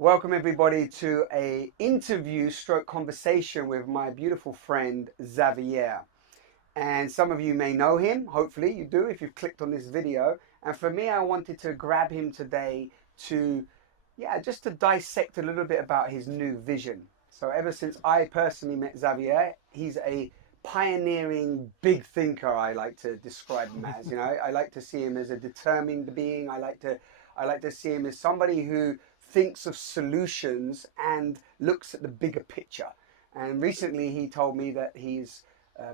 Welcome everybody to a interview stroke conversation with my beautiful friend Xavier. And some of you may know him, hopefully you do if you've clicked on this video. And for me, I wanted to grab him today to, just to dissect a little bit about his new vision. So ever since I personally met Xavier, he's a pioneering big thinker. I like to describe him as, I like to see him as a determined being. I like to see him as somebody who thinks of solutions and looks at the bigger picture. And recently he told me that he's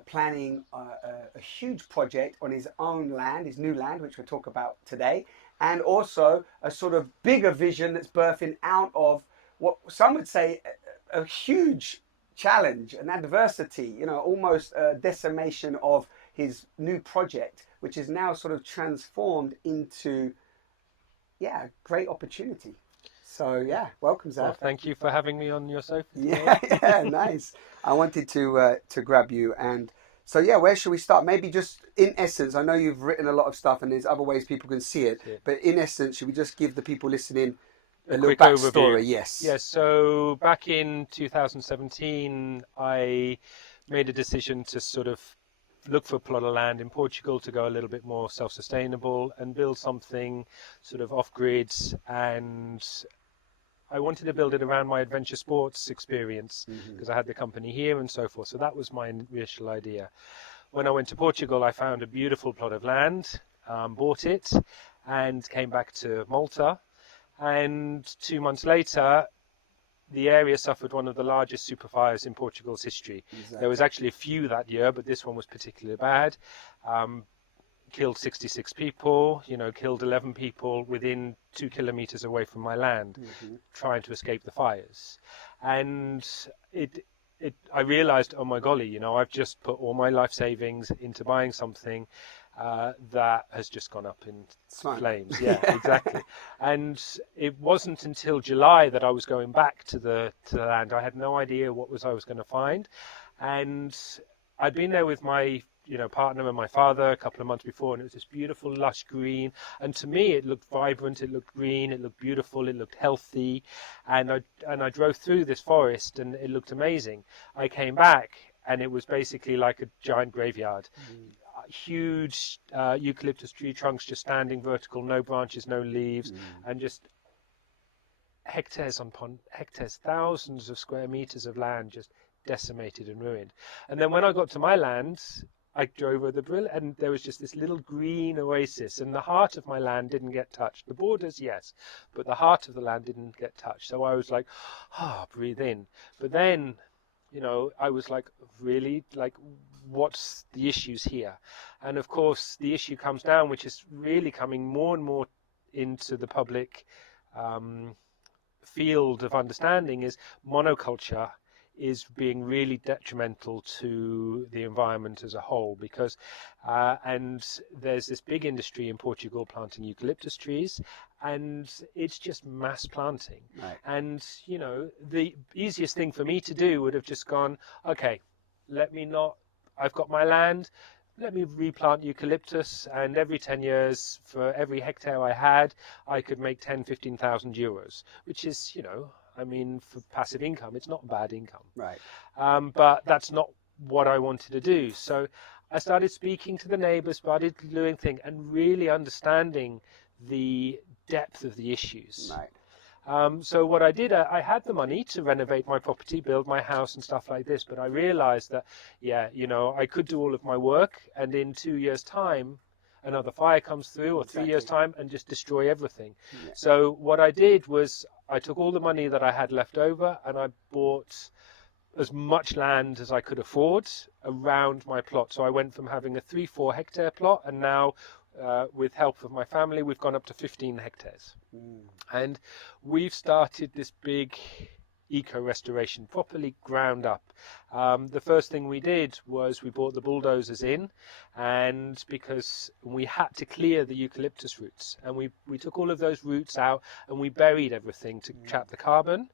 planning a huge project on his own land, his new land, which we'll talk about today, and also a sort of bigger vision that's birthing out of what some would say a huge challenge, an adversity, almost a decimation of his new project, which is now sort of transformed into, great opportunity. So welcome, Well, Zav. thank you for having me on your sofa today. Yeah, nice. I wanted to grab you, and so where should we start? Maybe just in essence. I know you've written a lot of stuff, and there's other ways people can see it. But in essence, should we just give the people listening a A little quick overview. backstory? Yes. Yes, so back in 2017, I made a decision to sort of look for a plot of land in Portugal to go a little bit more self-sustainable and build something sort of off-grid. And I wanted to build it around my adventure sports experience because I had the company here and so forth. So that was my initial idea. When I went to Portugal, I found a beautiful plot of land, bought it, and came back to Malta. And 2 months later, the area suffered one of the largest super fires in Portugal's history. Exactly. There was actually a few that year, but this one was particularly bad. Killed 66 people, killed 11 people within 2 kilometers away from my land, trying to escape the fires. And I realized, oh my golly, I've just put all my life savings into buying something that has just gone up in flames. Yeah, exactly. And it wasn't until July that I was going back to the land. I had no idea I was going to find, and I'd been there with my partner and my father a couple of months before, and it was this beautiful lush green, and to me it looked vibrant, it looked green, it looked beautiful, it looked healthy, and I drove through this forest and it looked amazing. I came back and it was basically like a giant graveyard. Huge eucalyptus tree trunks just standing vertical, no branches, no leaves, and just hectares upon hectares, thousands of square meters of land just decimated and ruined. And then when I got to my land, I drove over the brill, and there was just this little green oasis, and the heart of my land didn't get touched. The borders, yes, but the heart of the land didn't get touched. So I was like, breathe in. But then, I was like, really? Like, what's the issues here? And of course, the issue comes down, which is really coming more and more into the public field of understanding, is monoculture is being really detrimental to the environment as a whole, because and there's this big industry in Portugal planting eucalyptus trees, and it's just mass planting. Right. And the easiest thing for me to do would have just gone, okay, I've got my land, let me replant eucalyptus, and every 10 years, for every hectare I had, I could make 15,000 euros, which is, for passive income, it's not bad income. Right. But that's not what I wanted to do. So I started speaking to the neighbors, started doing things, and really understanding the depth of the issues. Right. So what I did, I had the money to renovate my property, build my house and stuff like this, but I realized that, I could do all of my work, and in 2 years' time, another fire comes through, or 3 years' time, and just destroy everything. Yeah. So what I did was I took all the money that I had left over, and I bought as much land as I could afford around my plot. So I went from having a 3-4 hectare plot, and now with help of my family, we've gone up to 15 hectares. And we've started this big eco-restoration, properly ground up. The first thing we did was we brought the bulldozers in, and because we had to clear the eucalyptus roots, and we took all of those roots out and we buried everything to trap the carbon,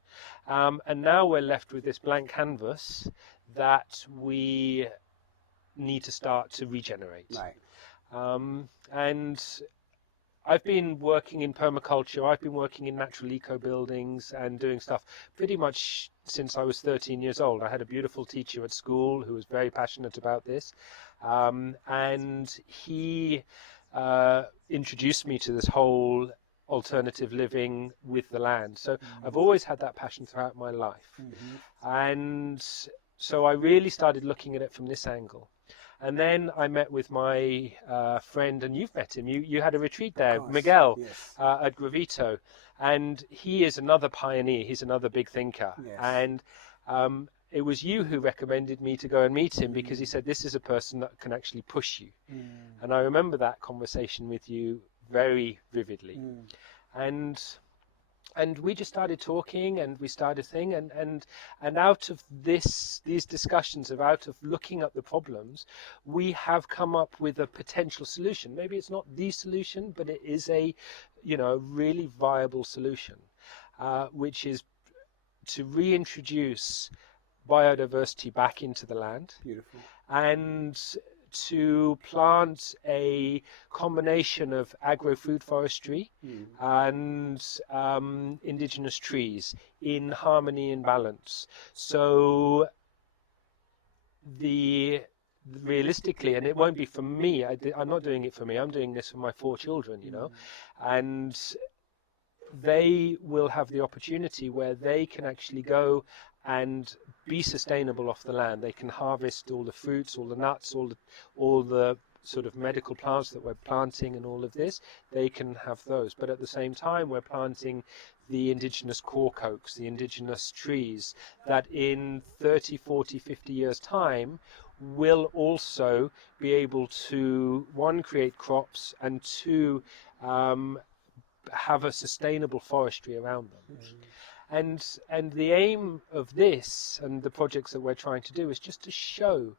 and now we're left with this blank canvas that we need to start to regenerate. Right. And I've been working in permaculture. I've been working in natural eco buildings and doing stuff pretty much since I was 13 years old. I had a beautiful teacher at school who was very passionate about this, and he introduced me to this whole alternative living with the land. So I've always had that passion throughout my life, and so I really started looking at it from this angle. And then I met with my friend, and you've met him. You had a retreat there, Of course, Miguel, yes. at Gravito, and he is another pioneer. He's another big thinker, Yes. and it was you who recommended me to go and meet him because he said this is a person that can actually push you. And I remember that conversation with you very vividly, and we just started talking, and we started thinking, and out of these discussions, out of looking at the problems, we have come up with a potential solution. Maybe it's not the solution, but it is a really viable solution, which is to reintroduce biodiversity back into the land. Beautiful. And to plant a combination of agro-food forestry and indigenous trees in harmony and balance. So realistically, and it won't be for me, I'm not doing it for me, I'm doing this for my 4 children, and they will have the opportunity where they can actually go and be sustainable off the land. They can harvest all the fruits, all the nuts, all the sort of medical plants that we're planting and all of this. They can have those. But at the same time, we're planting the indigenous cork oaks, the indigenous trees that in 30, 40, 50 years' time will also be able to, 1, create crops, and 2, have a sustainable forestry around them. And the aim of this and the projects that we're trying to do is just to show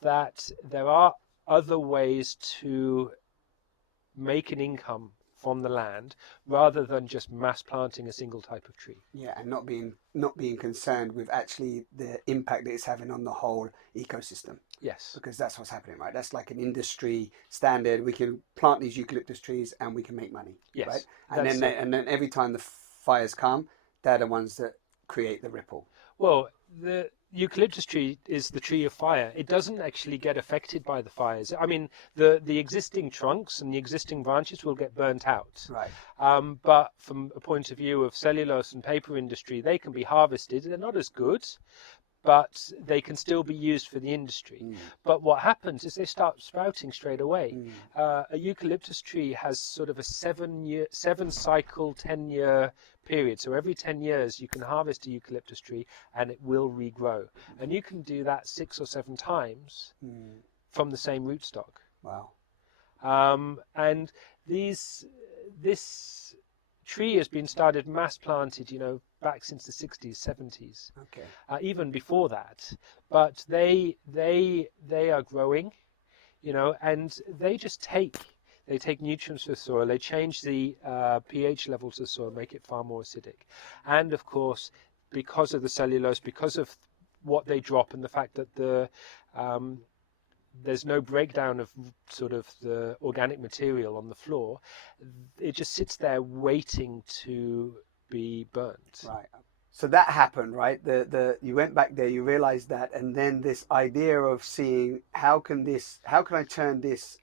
that there are other ways to make an income from the land rather than just mass planting a single type of tree. Yeah, and not being concerned with actually the impact that it's having on the whole ecosystem. Yes. Because that's what's happening, right? That's like an industry standard. We can plant these eucalyptus trees and we can make money. Yes. Right? And then every time the fires come, they're the ones that create the ripple. Well, the eucalyptus tree is the tree of fire. It doesn't actually get affected by the fires. I mean, the existing trunks and the existing branches will get burnt out. Right. But from a point of view of cellulose and paper industry, they can be harvested. They're not as good, but they can still be used for the industry. But what happens is they start sprouting straight away. A eucalyptus tree has sort of a 7 cycle, 10-year period. So every 10 years you can harvest a eucalyptus tree and it will regrow. And you can do that 6 or 7 times from the same rootstock. Wow. And this tree has been started mass planted, back since the 60s, 70s. Okay. Even before that. But they are growing, and they just take nutrients from the soil. They change the pH levels of the soil, make it far more acidic. And of course, because of the cellulose, because of what they drop and the fact that there's no breakdown of sort of the organic material on the floor, it just sits there waiting to be burnt. Right. So that happened, right? You went back there, you realized that, and then this idea of seeing how can I turn this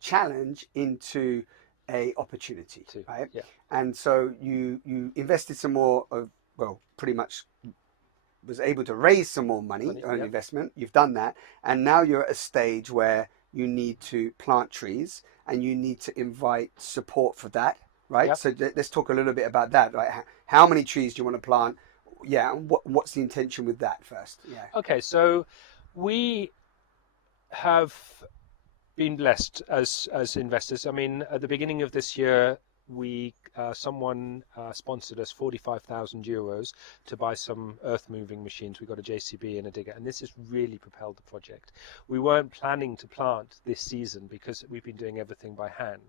challenge into a opportunity, right? Yeah. And so you invested some more pretty much was able to raise some more money on investment. You've done that, and now you're at a stage where you need to plant trees and you need to invite support for that, right? So let's talk a little bit about that, right? How many trees do you want to plant? Yeah, and what's the intention with that first? Yeah. Okay, so we have been blessed as investors. I mean, at the beginning of this year, someone sponsored us €45,000 to buy some earth moving machines. We got a JCB and a digger, and this has really propelled the project. We weren't planning to plant this season because we've been doing everything by hand,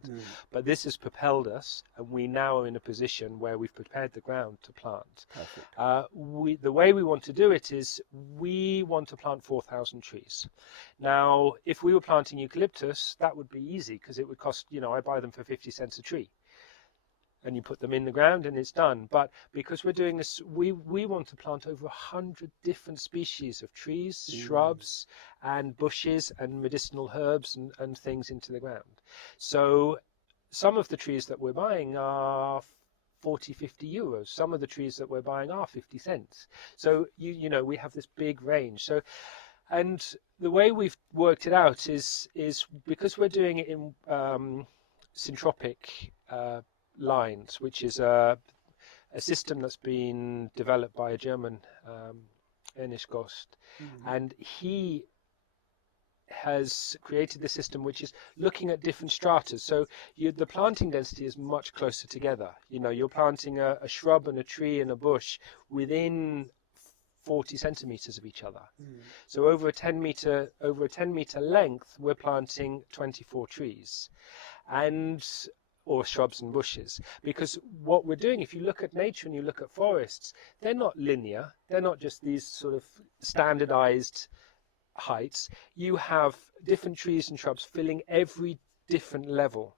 but this has propelled us, and we now are in a position where we've prepared the ground to plant. Perfect. The way we want to do it is we want to plant 4,000 trees. Now, if we were planting eucalyptus, that would be easy because it would cost, I buy them for 50 cents a tree. and you put them in the ground and it's done. But because we're doing this, we want to plant over 100 different species of trees, shrubs, and bushes and medicinal herbs and things into the ground. So some of the trees that we're buying are 40, 50 euros. Some of the trees that we're buying are 50 cents. So, you know, we have this big range. So, and the way we've worked it out is because we're doing it in syntropic lines, which is a system that's been developed by a German, Ernest Gost, and he has created the system which is looking at different stratas. So the planting density is much closer together. You know, you're planting a shrub and a tree and a bush within 40 centimeters of each other. So over a 10 meter length, we're planting 24 trees or shrubs and bushes. Because what we're doing, if you look at nature and you look at forests, they're not linear. They're not just these sort of standardized heights. You have different trees and shrubs filling every different level.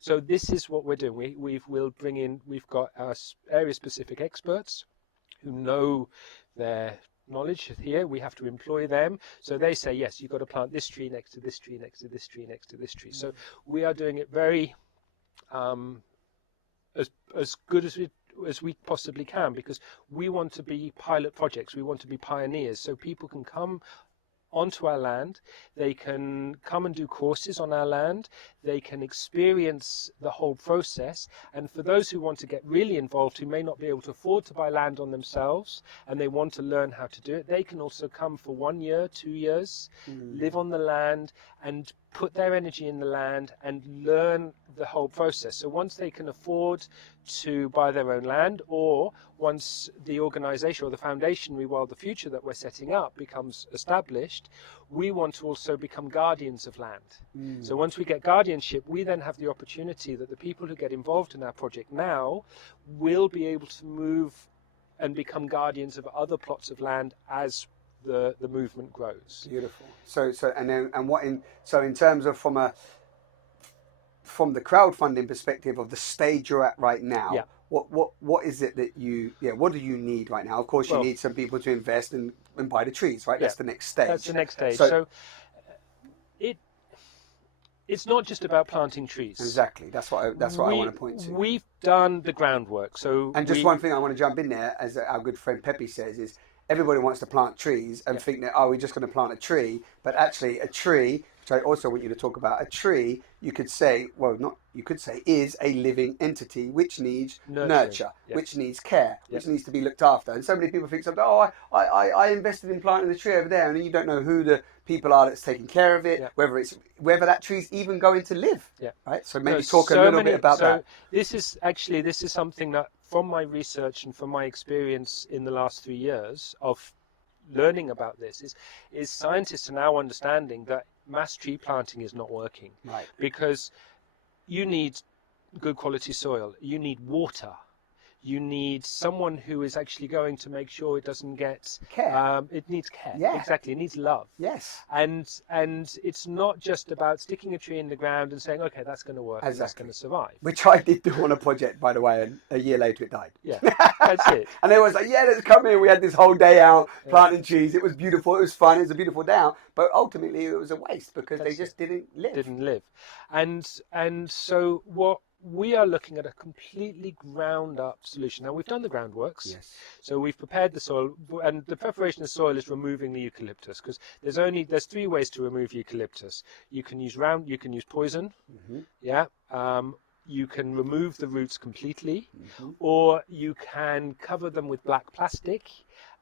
So this is what we're doing. We've got our area specific experts who know their knowledge here. We have to employ them. So they say, yes, you've got to plant this tree next to this tree, next to this tree, next to this tree. So we are doing it very as good as we possibly can, because we want to be pilot projects. We want to be pioneers, so people can come onto our land, they can come and do courses on our land, they can experience the whole process. And for those who want to get really involved, who may not be able to afford to buy land on themselves and they want to learn how to do it, they can also come for 1 year, 2 years, live on the land and put their energy in the land and learn the whole process. So once they can afford to buy their own land, or once the organization or the foundation Rewild the Future that we're setting up becomes established, we want to also become guardians of land. So once we get guardianship, we then have the opportunity that the people who get involved in our project now will be able to move and become guardians of other plots of land as the movement grows. Beautiful. So in terms of from the crowdfunding perspective of the stage you're at right now, what is it that what do you need right now? Of course, you need some people to invest and buy the trees, right? That's the next stage. That's the next stage. So it's not just about planting trees. Exactly. That's what I want to point to. We've done the groundwork. And just one thing I want to jump in there, as our good friend Pepe says, is everybody wants to plant trees and think that, we're just going to plant a tree. But actually a tree, which I also want you to talk about, a tree, you could say, is a living entity which needs nurture, which needs care, which needs to be looked after. And so many people think, I invested in planting the tree over there, and then you don't know who the people are that's taking care of it, whether that tree's even going to live. Right? So maybe talk a little bit about that. This is something that, from my research and from my experience in the last 3 years of learning about this, is scientists are now understanding that mass tree planting is not working. Right. Because you need good quality soil, you need water, you need someone who is actually going to make sure it doesn't get care. It needs care. Yeah. Exactly. It needs love. Yes. And it's not just about sticking a tree in the ground and saying, okay, that's going to work, and that's going to survive. Which I did do on a project, by the way, and a year later it died. Yeah, that's it. And they was like, let's come in. We had this whole day out planting trees. It was beautiful. It was fun. It was a beautiful day out. But ultimately it was a waste because they just didn't live. And so what we are looking at a completely ground up solution. Now, we've done the groundworks. Yes. So we've prepared the soil, and the preparation of soil is removing the eucalyptus, because there's 3 ways to remove eucalyptus. You can use poison. You can remove the roots completely, or you can cover them with black plastic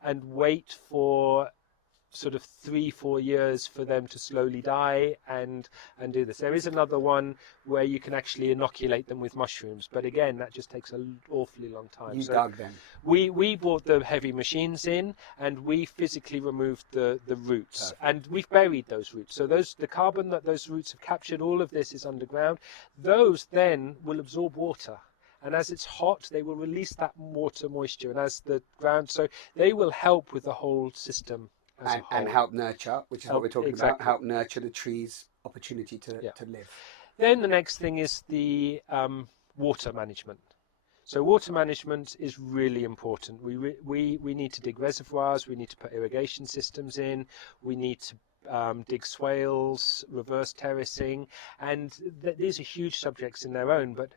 and wait for sort of 3-4 years for them to slowly die and do this. There is another one where you can actually inoculate them with mushrooms, but again, that just takes an awfully long time. You dug them. We brought the heavy machines in, and we physically removed the roots. Perfect. And we've buried those roots. So the carbon that those roots have captured, all of this is underground. Those then will absorb water. And as it's hot, they will release that water moisture. And as the ground, so they will help with the whole system. And help nurture, which is what we're talking about, help nurture the tree's opportunity to live. Then the next thing is the water management. So water management is really important. We need to dig reservoirs, we need to put irrigation systems in, we need to dig swales, reverse terracing, and these are huge subjects in their own, but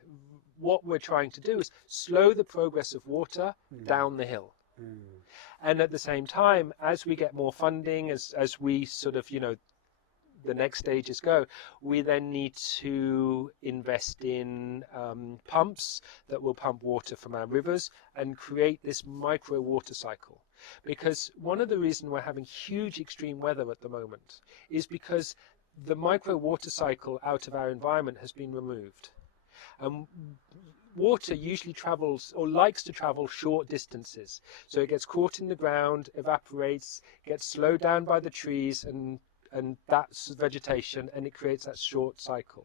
what we're trying to do is slow the progress of water down the hill. And at the same time, as we get more funding, as we sort of, the next stages go, we then need to invest in pumps that will pump water from our rivers and create this micro water cycle. Because one of the reasons we're having huge extreme weather at the moment is because the micro water cycle out of our environment has been removed. Water usually travels or likes to travel short distances. So it gets caught in the ground, evaporates, gets slowed down by the trees and that's vegetation, and it creates that short cycle.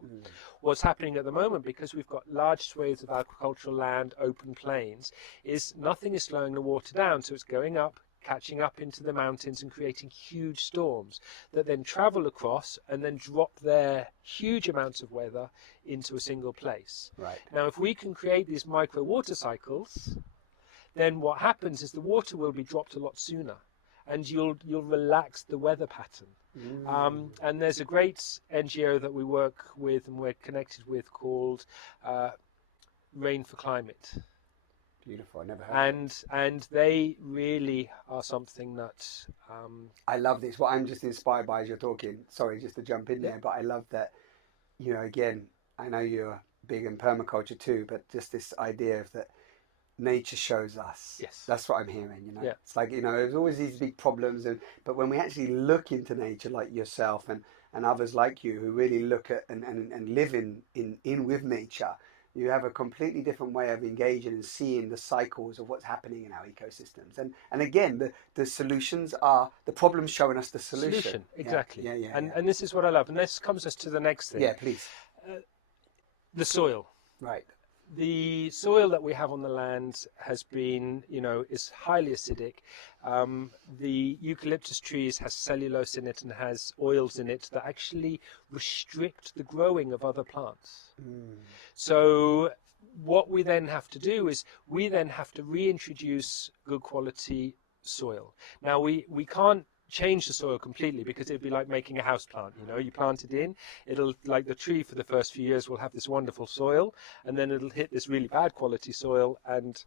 What's happening at the moment, because we've got large swathes of agricultural land, open plains, is nothing is slowing the water down, so it's going up, catching up into the mountains and creating huge storms that then travel across and then drop their huge amounts of weather into a single place. Right. Now, if we can create these micro water cycles, then what happens is the water will be dropped a lot sooner, and you'll relax the weather pattern. And there's a great NGO that we work with and we're connected with called Rain for Climate. Beautiful. I never heard of it. And they really are something that I love this. What I'm just inspired by as you're talking, sorry, just to jump in there, but I love that, again, I know you're big in permaculture too, but just this idea of that nature shows us. Yes. That's what I'm hearing, Yeah. It's like, there's always these big problems, but when we actually look into nature, like yourself and others like you who really look at and live in with nature, you have a completely different way of engaging and seeing the cycles of what's happening in our ecosystems. And again, the solutions are the problems showing us the solution. Exactly. Yeah. And this is what I love. And this comes us to the next thing. Yeah, please. The soil. Right. The soil that we have on the land has been, is highly acidic. The eucalyptus trees has cellulose in it and has oils in it that actually restrict the growing of other plants. So what we then have to do is we then have to reintroduce good quality soil. Now we can't change the soil completely, because it'd be like making a house plant. You plant it in, it'll, like the tree for the first few years will have this wonderful soil, and then it'll hit this really bad quality soil and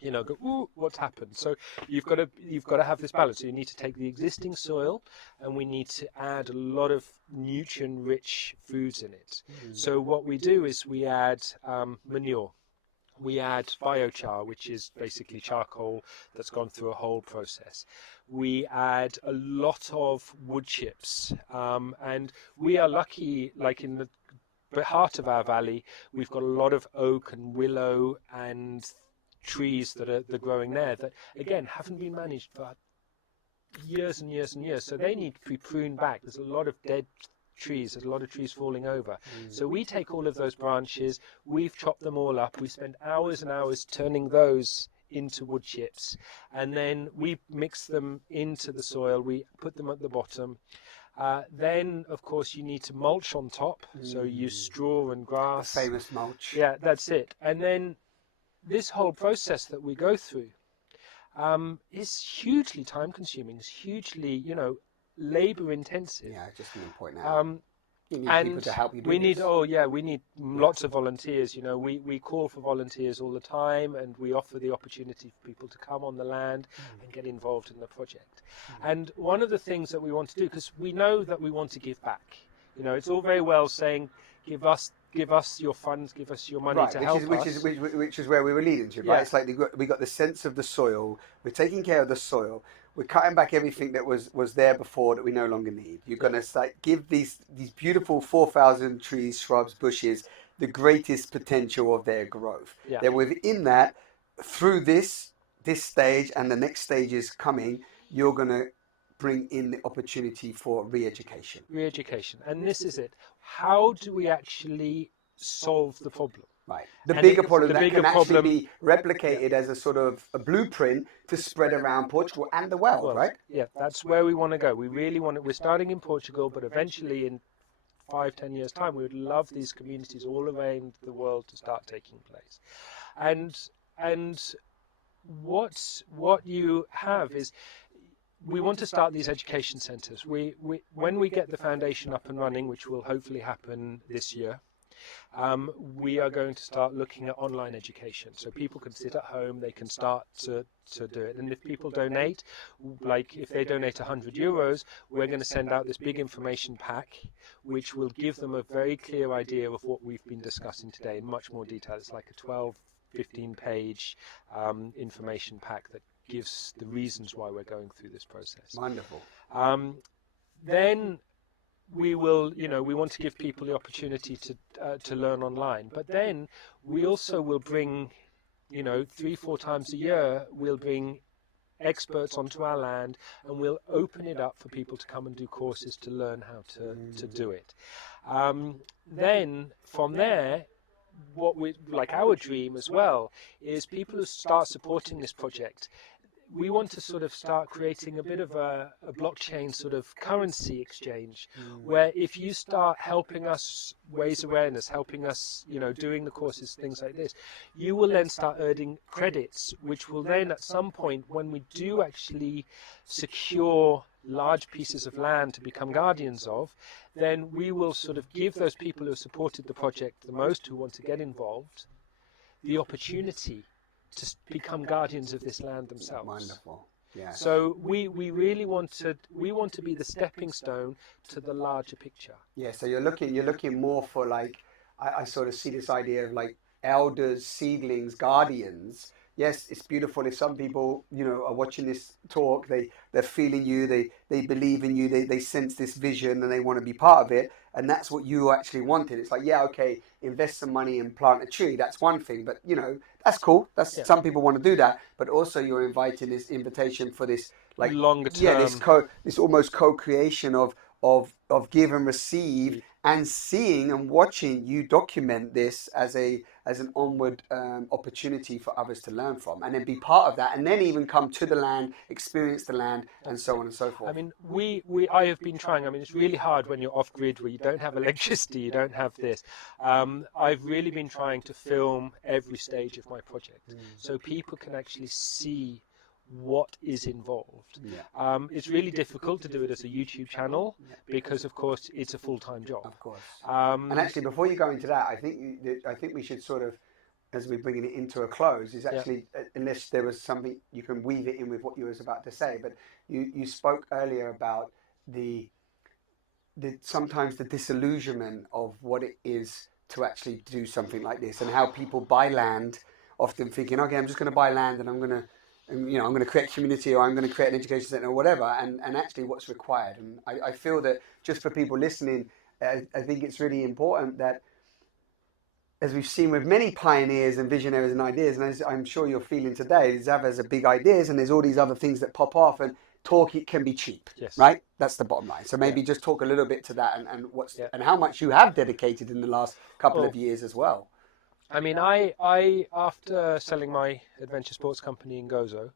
go, ooh, what's happened? So you've got to have this balance. So you need to take the existing soil and we need to add a lot of nutrient rich foods in it. So what we do is we add manure. We add biochar, which is basically charcoal that's gone through a whole process. We add a lot of wood chips, and we are lucky, like in the heart of our valley, we've got a lot of oak and willow and trees that are growing there that, again, haven't been managed for years and years and years. So they need to be pruned back. There's a lot of dead trees, there's a lot of trees falling over. So we take all of those branches, we've chopped them all up, we spend hours and hours turning those into wood chips, and then we mix them into the soil, we put them at the bottom. Then, of course, you need to mulch on top, so you use straw and grass. The famous mulch. Yeah, that's it. And then this whole process that we go through is hugely time consuming, it's hugely, labor intensive. Yeah, just an important point now. You need people to help you do we this. We need lots of volunteers. We call for volunteers all the time, and we offer the opportunity for people to come on the land and get involved in the project. And one of the things that we want to do, because we know that we want to give back. It's all very well saying, give us your funds, give us your money to help us. Which is where we were leading to, right? Yeah. It's like we got the sense of the soil. We're taking care of the soil. We're cutting back everything that was there before that we no longer need. You're going to give these beautiful 4,000 trees, shrubs, bushes the greatest potential of their growth. Yeah. Then within that, through this stage and the next stages coming, you're going to bring in the opportunity for re-education. Re-education. And this is it. How do we actually solve the problem? Right. The bigger problem that can actually be replicated as a sort of a blueprint to spread around Portugal and the world, right? Yeah, that's where we want to go. We really want it. We're starting in Portugal, but eventually in 5-10 years' time, we would love these communities all around the world to start taking place. And what you have is, we want to start these education centres. When we get the foundation up and running, which will hopefully happen this year, we are going to start looking at online education. So people can sit at home, they can start to do it. And if people donate, like if they donate €100, we're going to send out this big information pack, which will give them a very clear idea of what we've been discussing today in much more detail. It's like a 15-page information pack that gives the reasons why we're going through this process. Wonderful. Then we will, we want to give people the opportunity to learn online. But then we also will bring, 3-4 times a year, we'll bring experts onto our land, and we'll open it up for people to come and do courses to learn how to do it. Then from there, what we like, our dream as well, is people who start supporting this project. We want to sort of start creating a bit of a blockchain sort of currency exchange, where if you start helping us raise awareness, helping us, doing the courses, things like this, you will then start earning credits, which will then at some point, when we do actually secure large pieces of land to become guardians of, then we will sort of give those people who have supported the project the most, who want to get involved, the opportunity to become guardians of this land themselves. Wonderful. Yeah. So we really want to be the stepping stone to the larger picture. Yeah. So you're looking more for, like, I sort of see this idea of like elders, seedlings, guardians. Yes, it's beautiful if some people, are watching this talk, they're feeling you, they believe in you, they sense this vision and they want to be part of it. And that's what you actually wanted. It's like, yeah, okay, invest some money and plant a tree. That's one thing, but that's cool. Some people want to do that, but also you're inviting this invitation for this, like, longer term. Yeah, this almost co-creation of give and receive, and seeing and watching you document this as an onward opportunity for others to learn from, and then be part of that, and then even come to the land, experience the land, and so on and so forth. I mean, I have been trying. I mean, it's really hard when you're off grid, where you don't have electricity, you don't have this. I've really been trying to film every stage of my project, so people can actually see what is involved. Yeah. It's really difficult to do it as a YouTube channel, because of course it's a full-time job. Of course. And actually, before you go into that, I think we should sort of, as we're bringing it into a close, is actually, unless there was something you can weave it in with what you was about to say, but you spoke earlier about the sometimes the disillusionment of what it is to actually do something like this, and how people buy land often thinking, okay, I'm just going to buy land and I'm going to create community, or I'm going to create an education center or whatever, and actually what's required. And I feel that just for people listening, I think it's really important that, as we've seen with many pioneers and visionaries and ideas, and as I'm sure you're feeling today, Zav has a big ideas, and there's all these other things that pop off, and it can be cheap. Yes. Right? That's the bottom line. So maybe just talk a little bit to that, and how much you have dedicated in the last couple of years as well. I mean, I after selling my adventure sports company in Gozo,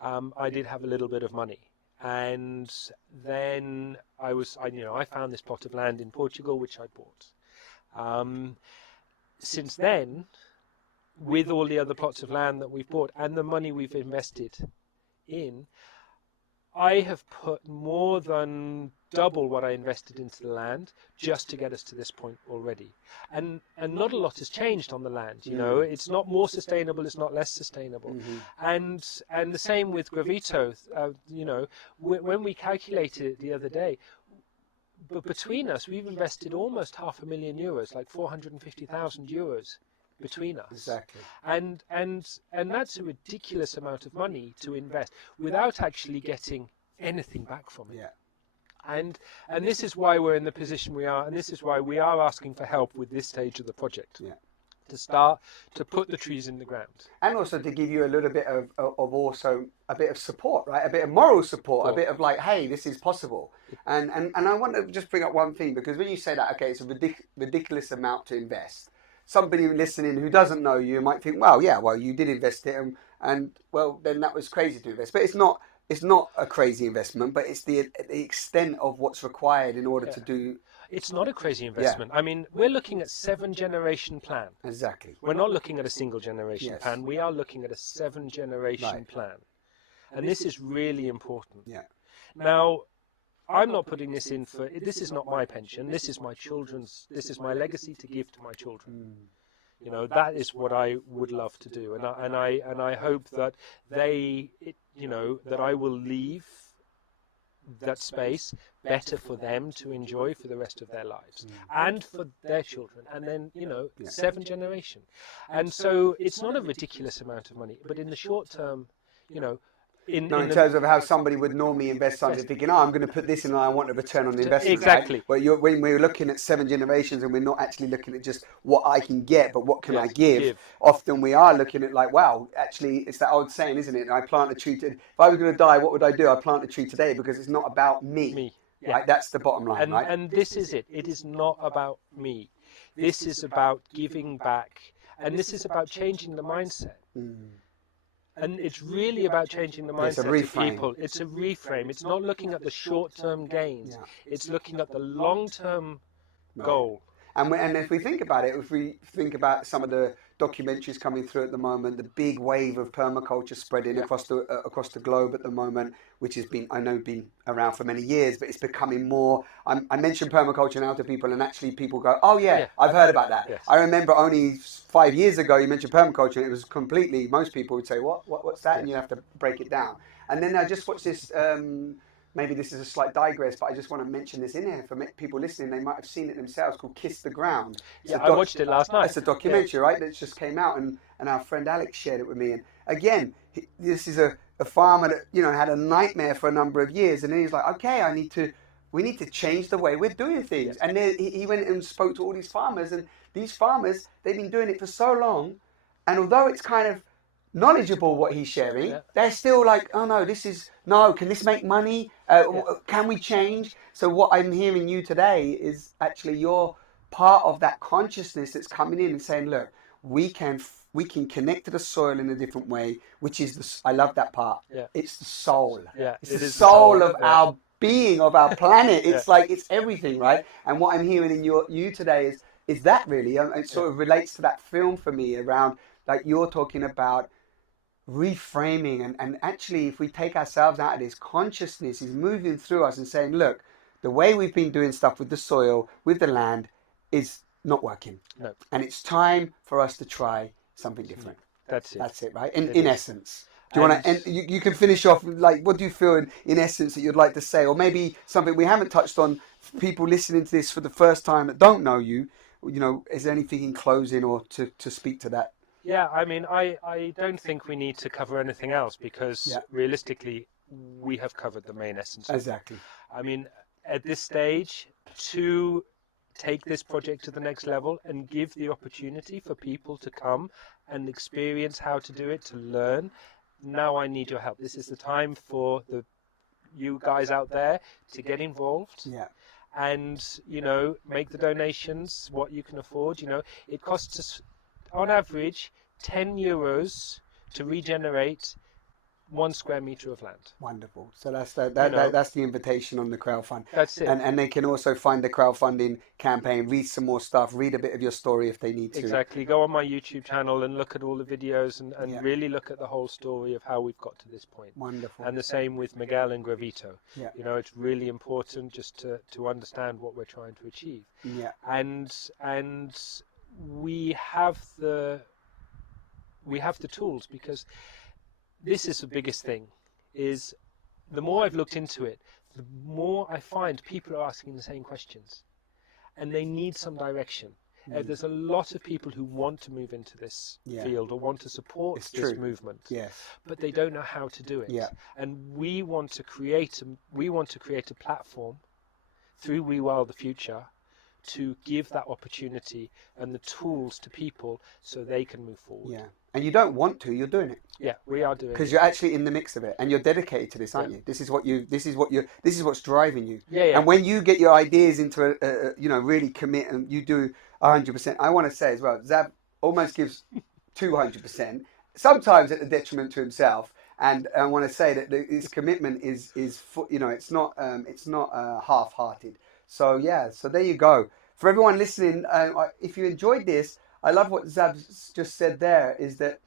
I did have a little bit of money, and then I found this plot of land in Portugal, which I bought. Since then, with all the other plots of land that we've bought and the money we've invested in, I have put more than double what I invested into the land just to get us to this point already. And not a lot has changed on the land, It's not more sustainable, it's not less sustainable. And the same with Gravito, when we calculated it the other day, but between us, we've invested almost €500,000, like €450,000 between us. Exactly. And that's a ridiculous amount of money to invest without actually getting anything back from it. Yeah. And this is why we're in the position we are, and this is why we are asking for help with this stage of the project. Yeah. To start to put the trees in the ground, and also to give you a little bit of also a bit of support, right? A bit of moral support, a bit of like, hey, this is possible. And I want to just bring up one thing, because when you say that, okay, it's a ridiculous amount to invest. Somebody listening who doesn't know you might think, well, yeah, well, you did invest it, and well, then that was crazy to invest. But it's not it's not a crazy investment, but it's the extent of what's required in order to do. It's not a crazy investment. I mean, we're looking at 7-generation plan. Exactly. We're not looking at a single generation Yes. plan. We are looking at a 7-generation plan. And this is really important. Yeah. Now, I'm not putting this in for, this is not my pension. This is my children's, this is my legacy to give to my children. You know, that is what I would love to do. And I hope that that I will leave that space better for them to enjoy for the rest of their lives and for their children, and then 7 generation. And so it's not a ridiculous amount of money, but in the short term, in terms of how somebody would normally invest something, thinking, I'm going to put this in and I want a return on the investment. Exactly. Right? But when we're looking at 7 generations and we're not actually looking at just what I can get, but what can I give? Often we are looking at like, wow, actually, it's that old saying, isn't it? I plant a tree. If I was going to die, what would I do? I'd plant a tree today, because it's not about me. Yeah. Right? That's the bottom line, right? And this is it. It is not about me. This is about giving back. And this is about changing the mindset. And it's really about changing the mindset of people. It's a reframe. It's not looking at the short-term gains. It's looking at the long-term goal. And if we think about it, if we think about some of the documentaries coming through at the moment, the big wave of permaculture spreading across the globe at the moment, which has been around for many years, but it's becoming more. I mention permaculture now to people, and actually people go, "Oh yeah, I've heard about that." Yes. I remember only 5 years ago you mentioned permaculture, and it was completely. Most people would say, "What's that?" And you have to break it down. And then I just watched this. Maybe this is a slight digress, but I just want to mention this in here for people listening. They might have seen it themselves, called Kiss the Ground. I watched it last night. It's a documentary, right, that just came out, and our friend Alex shared it with me. And again, this is a farmer that had a nightmare for a number of years, and then he's like, okay, we need to change the way we're doing things. And then he went and spoke to all these farmers, and these farmers, they've been doing it for so long, and although it's kind of knowledgeable what he's sharing, they're still like, oh no, can this make money? Can we change? So what I'm hearing you today is actually you're part of that consciousness that's coming in and saying, look, we can connect to the soil in a different way, which is I love that part. It's the soul. It's the soul of our being, of our planet. It's like, it's everything, right? And what I'm hearing in you today is that really, it sort of relates to that film for me around, like you're talking about reframing, and actually if we take ourselves out of this, consciousness is moving through us and saying, look, the way we've been doing stuff with the soil, with the land, is not working. No. And it's time for us to try something different. That's it, right? In essence. Do you want to, and you can finish off, like, what do you feel in essence that you'd like to say, or maybe something we haven't touched on, people listening to this for the first time that don't know you, is there anything in closing or to speak to that? Yeah, I mean, I don't think we need to cover anything else, because realistically, we have covered the main essence. Exactly. I mean, at this stage, to take this project to the next level and give the opportunity for people to come and experience how to do it, to learn, now I need your help. This is the time for you guys out there to get involved. And, make the donations, what you can afford. It costs us, on average, €10 to regenerate 1 square meter of land. Wonderful. So that's the invitation on the crowdfund. That's it. And they can also find the crowdfunding campaign, read some more stuff, read a bit of your story if they need to. Exactly. Go on my YouTube channel and look at all the videos and really look at the whole story of how we've got to this point. Wonderful. And the same with Miguel and Gravito. It's really important just to understand what we're trying to achieve. And we have the tools, because this is the biggest thing, is the more I've looked into it, the more I find people are asking the same questions, and they need some direction. There's a lot of people who want to move into this field or want to support this movement, but they don't know how to do it. And we want to create a platform through Rewild The Future to give that opportunity and the tools to people so they can move forward. And you don't want to, you're doing it. We are doing it. Because you're actually in the mix of it, and you're dedicated to this, aren't you? This is what's driving you. And when you get your ideas into really commit, and you do 100%. I want to say as well, Zav almost gives 200%, sometimes at the detriment to himself. And I want to say that his commitment is you know, it's not half-hearted. So yeah, so there you go. For everyone listening, if you enjoyed this, I love what Zab just said there, is that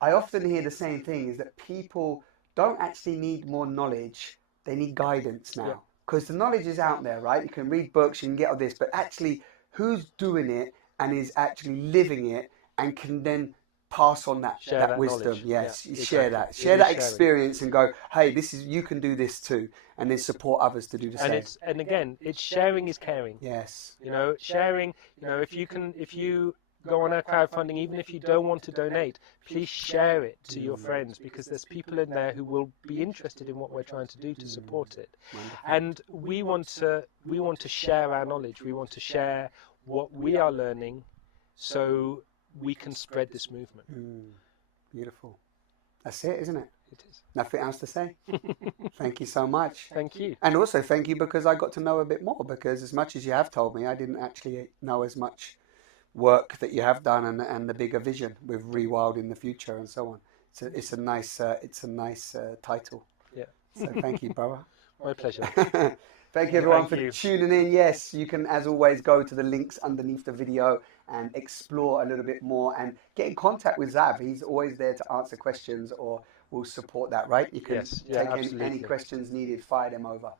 I often hear the same thing, is that people don't actually need more knowledge, they need guidance Yep. now. Because the knowledge is out there, right? You can read books, you can get all this, but actually, who's doing it and is actually living it and can then pass on Share that that wisdom? knowledge. Yeah, Yes, you exactly. It share is that sharing. experience and go, hey, this is, you can do this too, and then support others to do the same. And again, it's sharing is caring. Yes. You know, sharing, you know, if you go on our crowdfunding, even if you don't want to donate, please share it to your friends, because there's people in there who will be interested in what we're trying to do to support it. Wonderful. And we want to share our knowledge. We want to share what we are learning, so we can spread this movement. Beautiful. That's it, isn't it? It is. Nothing else to say. Thank you so much. Thank you. And also thank you, because I got to know a bit more, because as much as you have told me, I didn't actually know as much work that you have done, and the bigger vision with Rewild in the future and so on. So it's a nice title. Yeah. So thank you, brother. My pleasure. Thank you everyone Thank for you. tuning in. Yes, you can, as always, go to the links underneath the video and explore a little bit more and get in contact with Zav. He's always there to answer questions, or will support that, right? You can Yes, yeah, take any absolutely. questions needed, fire them over.